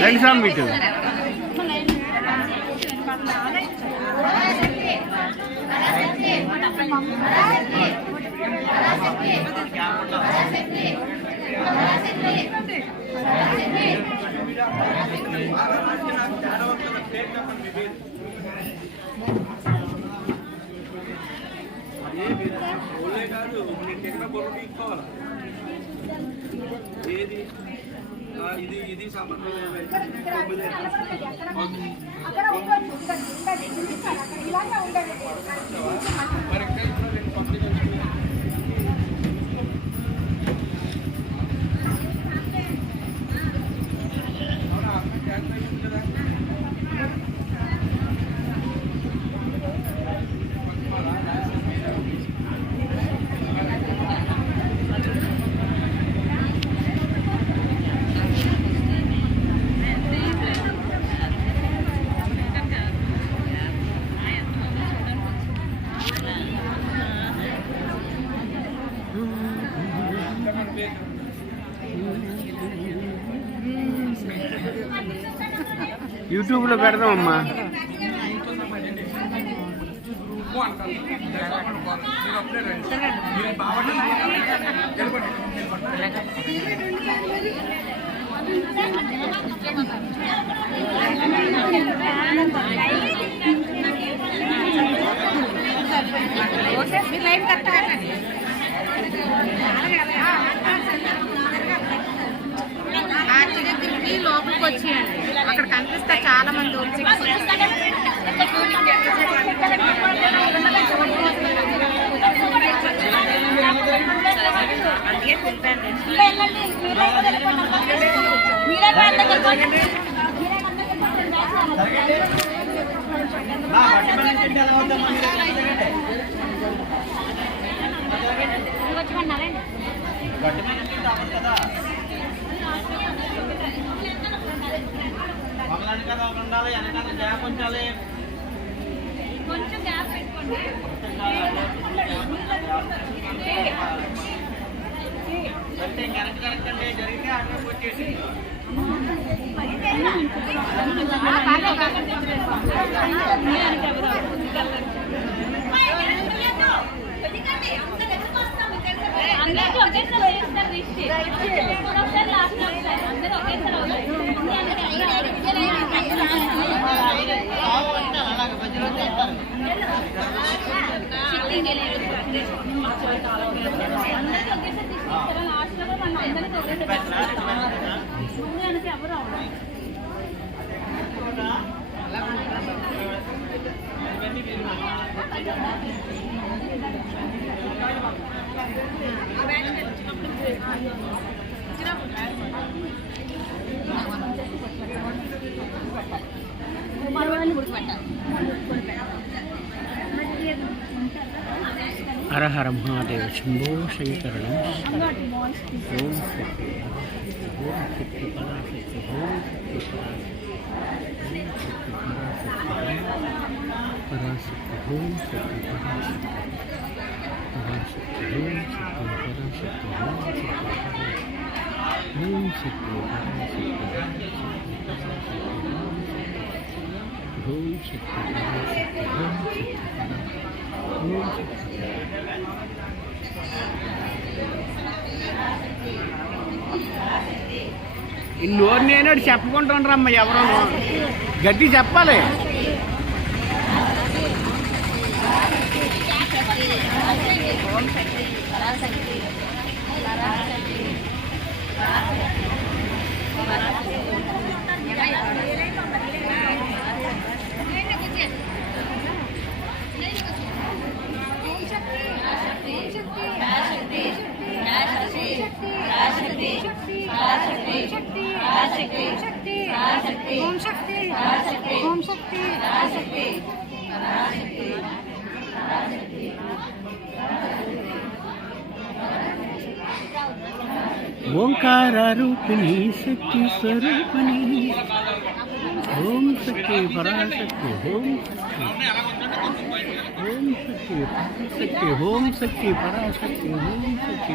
రండి స్వామి మీటు ఏది ఇది ఇది యూట్యూబ్లో పెడదామమ్మా. లోపలికి వచ్చేయండి, అక్కడ కనిపిస్తారు చాలా మంది వచ్చి కదా ఉండాలి, వెనకాల గ్యాప్ ఉంచాలి. కొంచెం గ్యాప్ పెట్టుకోండి. కరెక్ట్ అంటే జరిగితే అక్కడ వచ్చేసి అందరికీ ఒకేసారి అందరూ ఒకేసారి ఎవరు హర హర మహాదేవ శంభో శంకరణ ఓం శక్తి ఓం శక్తి పరాశక్తి ఓం శక్తి పరాశక్తి ఓం శక్తి పరాశక్తి పరాశక్తి ఓం శక్తి పరాశక్తి ఓం శక్తి పరాశక్తి ఓం శక్తి పరాశక్తి ఓం శక్తి నోరు నేను చెప్పుకుంటుండ్రమ్మ, ఎవరో గట్టి చెప్పాలి. ఓం శక్తి ఓం శక్తి ఓంకార రూపిణి శక్తి స్వరూపిణి ఓం శక్తి పరాశక్తి ఓం శక్తి ఓం శక్తి ఓం శక్తి పరాశక్తి ఓం శక్తి